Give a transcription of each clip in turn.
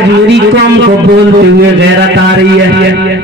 آج میری قوم کو بولتے ہوئے غیرت آ رہی ہے،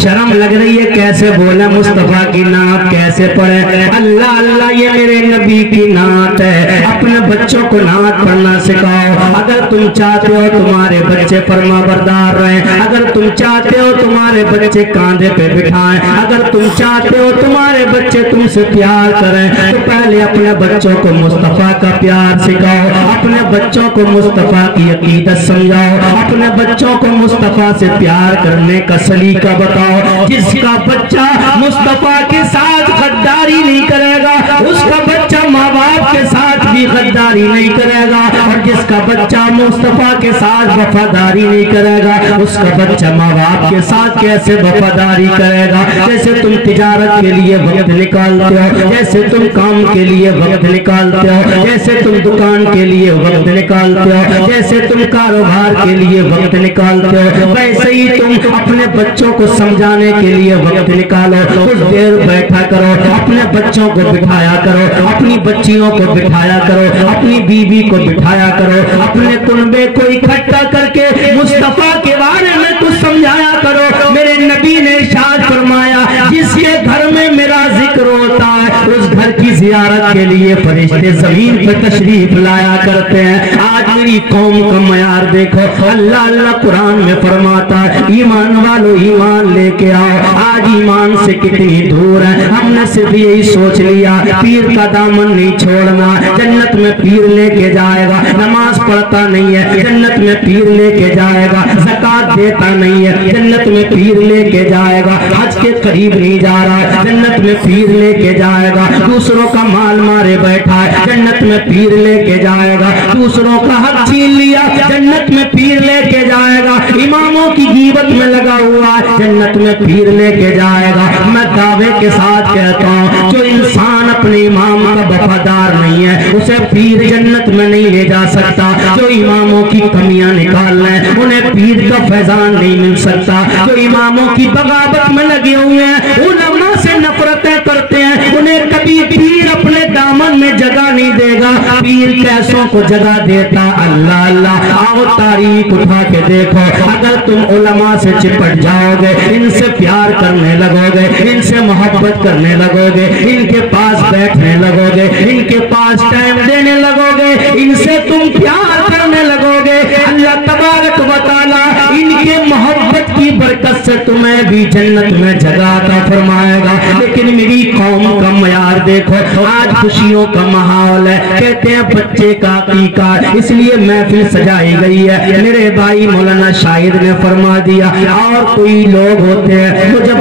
شرم لگ رہی ہے، کیسے بولے مصطفیٰ کی نعت کیسے پڑھے؟ اللہ اللہ یہ میرے نبی کی نعت ہے، اپنے بچوں کو نعت پڑھنا سکھاؤ۔ اگر تم چاہتے ہو تمہارے بچے فرما بردار رہیں، اگر تم چاہتے ہو تمہارے بچے کاندھے پہ بٹھائیں، اگر تم چاہتے ہو تمہارے بچے تم سے پیار کریں، تو پہلے اپنے بچوں کو مصطفیٰ کا پیار سکھاؤ، اپنے بچوں کو مصطفیٰ کی عقیدت سمجھاؤ، اپنے بچوں کو مصطفیٰ سے پیار کرنے کا سلیقہ بتاؤ۔ جس کا بچہ مصطفیٰ کے ساتھ غداری نہیں کرے گا، اس کا بچہ ماں باپ کے ساتھ بھی غداری نہیں کرے گا، اور جس کا بچہ مصطفیٰ کے ساتھ وفاداری نہیں کرے گا، اس کا بچہ ماں باپ کے ساتھ کیسے وفاداری کرے گا؟ جیسے تم تجارت کے لیے وقت نکالتے ہو، جیسے تم کام کے لیے وقت نکالتے ہو، جیسے تم دکان کے لیے وقت نکالتے ہو، جیسے تم کاروبار کے لیے وقت نکالتے ہو، ویسے ہی تم اپنے بچوں کو سمجھانے کے لیے وقت نکالو، کچھ دیر بیٹھا کرو، اپنے بچوں کو بٹھایا کرو، اپنی بچیوں کو بٹھایا کرو، اپنی بیوی کو بٹھایا کرو، اپنے کنبے کو اکٹھا کر کے مصطفیٰ کے بارے میں کچھ سمجھایا کرو۔ میرے نبی نے ارشاد فرمایا، جس یہ گھر میں میرا ذکر ہوتا ہے، اس گھر کی زیارت کے لیے فرشتے زمین پر تشریف لایا کرتے ہیں۔ آج میری قوم کا معیار دیکھو، اللہ اللہ قرآن میں فرماتا ہے، ایمان والو ایمان لے کے آؤ۔ آج ایمان سے کتنی دور ہے، ہم نے صرف یہی سوچ لیا پیر کا دامن نہیں چھوڑنا، جنت میں پیر لے کے جائے گا، نماز پڑھتا نہیں ہے جنت میں پیر لے کے جائے گا، زکوٰۃ دیتا نہیں ہے جنت میں پیر لے کے جائے گا، حج کے قریب نہیں جا رہا جنت میں پیر لے کے جائے گا، دوسروں کا مال مارے بیٹھا ہے جنت میں پیر لے کے جائے گا، دوسروں کا حق چھین لیا جنت میں پیر لے کے جائے گا، اماموں کی غیبت میں لگا ہوا ہے جنت میں پیر لے کے جائے گا۔ میں دعوے کے ساتھ کہتا ہوں، جو انسان اپنے امام کا وفادار نہیں ہے اسے پیر جنت میں نہیں لے جا سکتا۔ جو اماموں کی کمیاں نکال لیں انہیں پیر کا فیضان نہیں مل سکتا۔ جو اماموں کی بغاوت میں لگے ہوئے ہیں، علماء سے نفرتیں کرتے ہیں، انہیں کبھی پیر اپنے دامن میں جگہ نہیں دے گا۔ پیر کیسوں کو جگہ دیتا؟ اللہ اللہ، آؤ تاریخ اٹھا کے دیکھو، اگر تم علماء سے چپٹ جاؤ گے، ان سے پیار کرنے لگو گے، ان سے محبت کرنے لگو گے، ان کے پاس بیٹھنے لگو گے، ان کے پاس ٹائم دینے لگو گے، ان سے تم پیار کرنے لگو گے، اللہ تبارک و تعالی ان کے محبت کی برکت سے تمہیں بھی جنت میں جگہ عطا فرمائے گا۔ لیکن میری قوم کا معیار دیکھو، آج خوشیوں کا ماحول ہے، کہتے ہیں بچے کا عقیقہ، اس لیے محفل سجائی گئی ہے۔ میرے بھائی مولانا شاہد نے فرما دیا، اور کوئی لوگ ہوتے ہیں تو جب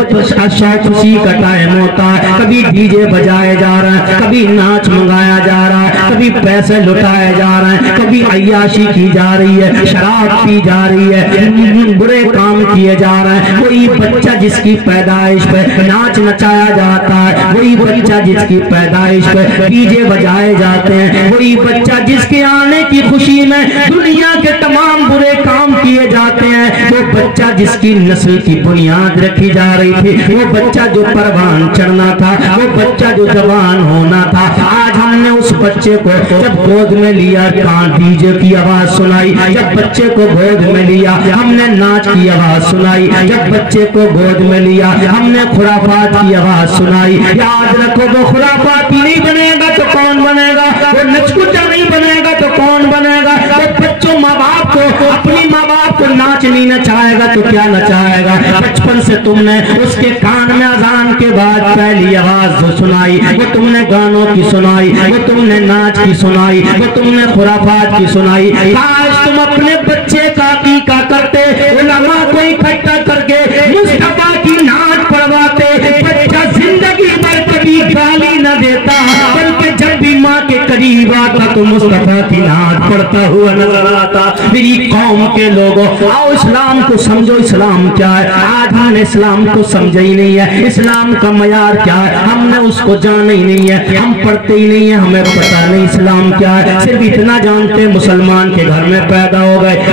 خوشی کا ٹائم ہوتا ہے، کبھی ڈی جے بجائے جا رہا ہے، کبھی ناچ منگایا جا رہا ہے، کبھی پیسے لٹائے جا رہے ہیں، کبھی عیاشی کی جا رہی ہے، شراب پی جا رہی ہے، برے کام کیے جا رہے ہیں۔ وہی بچہ جس کی پیدائش پہ ناچ نچایا جاتا ہے، وہی بچہ جس کی پیدائش پہ ڈی جے بجائے جاتے ہیں، وہی بچہ جس کے آنے کی خوشی میں دنیا کے تمام برے کام کیے جاتے ہیں، وہ بچہ جس کی نسل کی بنیاد رکھی جا رہی تھی، وہ بچہ جو پروان چڑھنا تھا، وہ بچہ جو جوان ہونا تھا۔ آج ہم نے اس بچے کو جب گود میں لیا، کان ڈی جے کی آواز سنائی، جب بچے کو گود میں لیا ہم نے ناچ کی آواز سنائی، جب بچے کو گود میں لیا ہم نے خرافات کی آواز سنائی۔ یاد رکھو، وہ خرافاتی نہیں بنے گا تو کون بنے گا؟ وہ نچکچا نہیں بنے گا تو کون بنے گا؟ وہ بچوں ماں باپ کو، اپنی ماں باپ کو ناچ نہیں نچائے گا تو کیا نچائے گا؟ بچپن سے تم نے اس کے کان میں اذان کے بعد پہلی آواز جو سنائی وہ تم نے گانوں کی سنائی، وہ تم نے ناچ کی سنائی، وہ تم نے خرافات کی سنائی۔ کاش تم اپنے بچے کا عقیقہ کرتے، علماء کو اکٹھا کر کے مصطفیٰ کی نعت پڑھواتے، بچہ زندگی بھر کبھی گالی نہ دیتا، بلکہ جب بھی ماں کے قریب آتا تو مصطفیٰ کی نعت پڑھتا ہوا نظر آتا۔ میری قوم کے لوگوں، آؤ اسلام کو سمجھو، اسلام کیا ہے؟ آج ہم نے اسلام کو سمجھا ہی نہیں ہے، اسلام کا معیار کیا ہے ہم نے اس کو جانا ہی نہیں ہے، ہم پڑھتے ہی نہیں ہیں، ہمیں پتہ نہیں اسلام کیا ہے۔ صرف اتنا جانتے مسلمان کے گھر میں پیدا ہو گئے،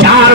4